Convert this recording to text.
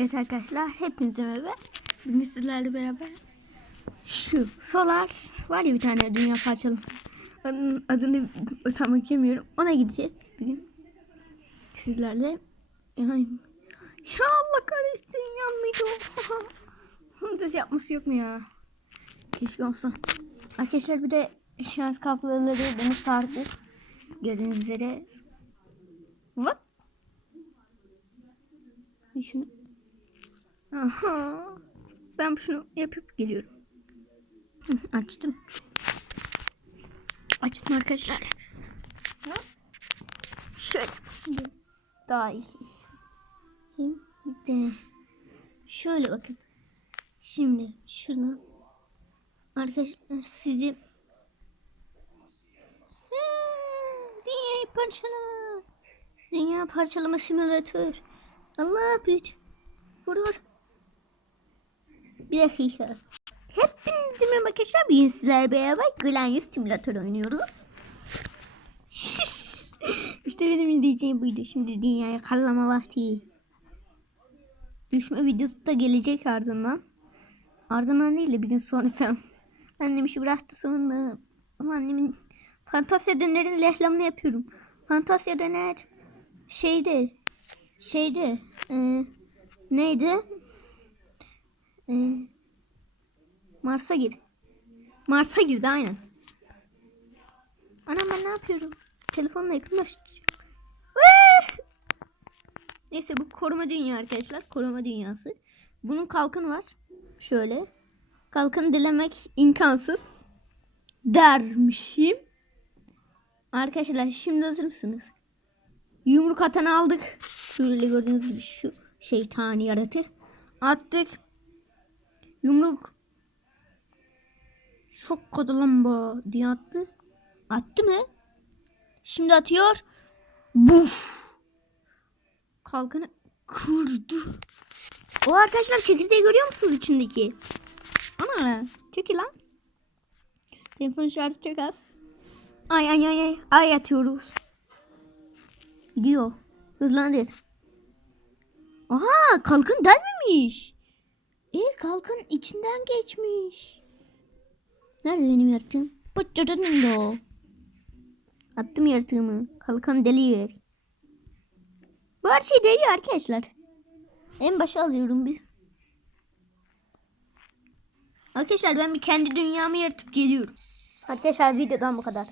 Evet arkadaşlar hepinize merhaba. Bugün sizlerle beraber şu solar var ya bir tane dünya parçalı. Onun adını tam yemiyorum. Ona gideceğiz bugün. Sizlerle. Ya Allah kahretsin yanmıyor. Düz yapması yok mu ya? Keşke olsa. Arkadaşlar bir de şarj kabloları beni sardı. Gördüğünüz üzere. What? Şunu Aha. Ben şunu yapıp geliyorum. Açtım. Açtım arkadaşlar. Şöyle. Daha iyi. Şimdi şöyle bakın. Şimdi şuradan arkadaşlar sizi Dünyayı parçalama. Dünya parçalama simülatör. Allah büyük. Vur vur. Bir dakika. Hepinize merhaba arkadaşlar. Bugün sizlerle beraber Gülen Yüz Simülatör oynuyoruz. işte benim diyeceğim buydu. Şimdi dünyaya kallama vakti. Düşme videosu da gelecek ardından. Ardından değil de bir gün sonra falan. Annem işi bıraktı sonunda. Ama annemin Fantasya Döner'in reklamını yapıyorum. Fantasya Döner şeyde şeyde e, neydi? E, Mars'a gir. Mars'a girdi aynen. Anam ben ne yapıyorum? Telefonla. Vıh! Neyse bu koruma dünya arkadaşlar. Koruma dünyası. Bunun kalkanı var. Şöyle. Kalkanı dilemek imkansız. Dermişim. Arkadaşlar şimdi hazır mısınız? Yumruk atanı aldık. Şöyle gördüğünüz gibi şu şeytani yaratık. Attık. Yumruk. Çok kötü lan bu diye attı. Attı mı? Şimdi atıyor. Buf. Kalkanı kırdı. O arkadaşlar çekirdeği görüyor musunuz içindeki? Ana çekil lan. Telefon şarjı çok az. Ay ay ay ay. Ay atıyoruz. Gidiyor. Hızlandır. Aha kalkın delmemiş. E kalkın içinden geçmiş. Nerede benim yaratığım? Pıttırın o. Attım yaratığımı. Kalkan deliyor. Bu her şey deliyor arkadaşlar. En başa alıyorum bir. Arkadaşlar ben bir kendi dünyamı yaratıp geliyorum. Arkadaşlar videodan bu kadar.